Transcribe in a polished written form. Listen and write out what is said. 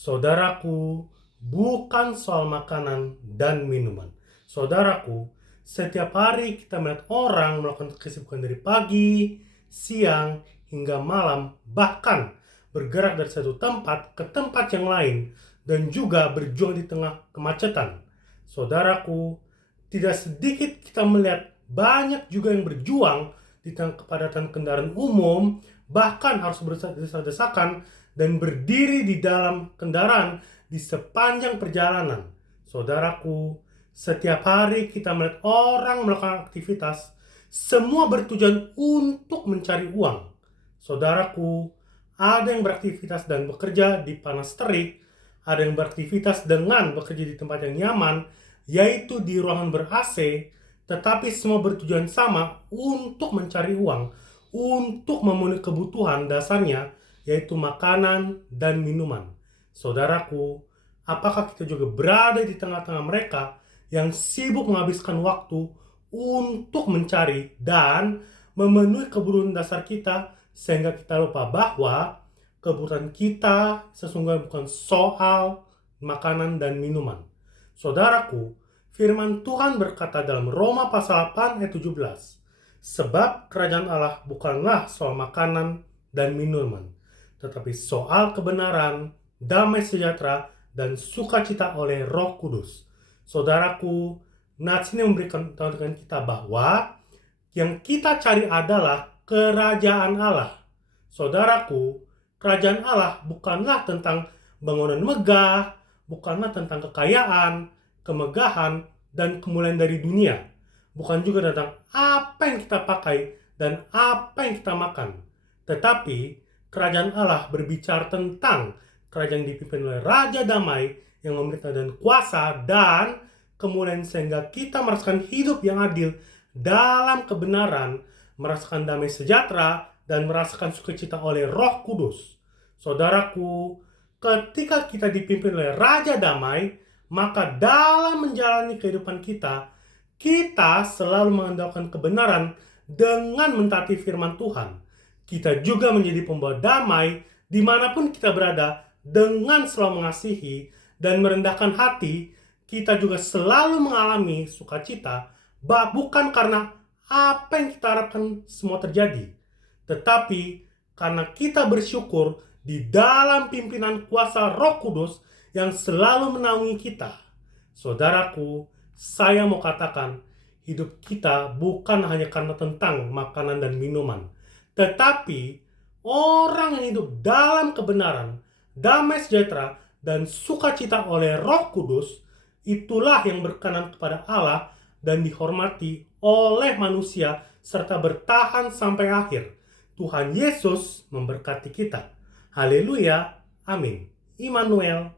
Saudaraku, bukan soal makanan dan minuman. Saudaraku, setiap hari kita melihat orang melakukan kesibukan dari pagi, siang, hingga malam, bahkan bergerak dari satu tempat ke tempat yang lain, dan juga berjuang di tengah kemacetan. Saudaraku, tidak sedikit kita melihat banyak juga yang berjuang di tengah kepadatan kendaraan umum, bahkan harus berdesak-desakan dan berdiri di dalam kendaraan di sepanjang perjalanan. Saudaraku, setiap hari kita melihat orang melakukan aktivitas, semua bertujuan untuk mencari uang. Saudaraku, ada yang beraktivitas dan bekerja di panas terik, ada yang beraktivitas dengan bekerja di tempat yang nyaman, yaitu di ruangan ber-AC, tetapi semua bertujuan sama untuk mencari uang, untuk memenuhi kebutuhan dasarnya, yaitu makanan dan minuman. Saudaraku, apakah kita juga berada di tengah-tengah mereka yang sibuk menghabiskan waktu untuk mencari dan memenuhi kebutuhan dasar kita, sehingga kita lupa bahwa kebutuhan kita sesungguhnya bukan soal makanan dan minuman. Saudaraku, firman Tuhan berkata dalam Roma pasal 8 ayat 17, sebab kerajaan Allah bukanlah soal makanan dan minuman, tetapi soal kebenaran, damai sejahtera, dan sukacita oleh Roh Kudus. Saudaraku, nats ini memberikan tahu dengan kita bahwa yang kita cari adalah kerajaan Allah. Saudaraku, kerajaan Allah bukanlah tentang bangunan megah, bukanlah tentang kekayaan, kemegahan, dan kemuliaan dari dunia. Bukan juga tentang apa yang kita pakai dan apa yang kita makan. Tetapi kerajaan Allah berbicara tentang kerajaan yang dipimpin oleh Raja Damai yang memerintah dan kuasa dan kemuliaan, sehingga kita merasakan hidup yang adil dalam kebenaran, merasakan damai sejahtera, dan merasakan sukacita oleh Roh Kudus. Saudaraku, ketika kita dipimpin oleh Raja Damai, maka dalam menjalani kehidupan kita, kita selalu mengandalkan kebenaran dengan mentaati firman Tuhan. Kita juga menjadi pembawa damai dimanapun kita berada, dengan selalu mengasihi dan merendahkan hati. Kita juga selalu mengalami sukacita, bukan karena apa yang kita harapkan semua terjadi, tetapi karena kita bersyukur di dalam pimpinan kuasa Roh Kudus yang selalu menaungi kita. Saudaraku, saya mau katakan, hidup kita bukan hanya karena tentang makanan dan minuman, tetapi orang yang hidup dalam kebenaran, damai sejahtera, dan sukacita oleh Roh Kudus, itulah yang berkenan kepada Allah dan dihormati oleh manusia serta bertahan sampai akhir. Tuhan Yesus memberkati kita. Haleluya. Amin. Immanuel.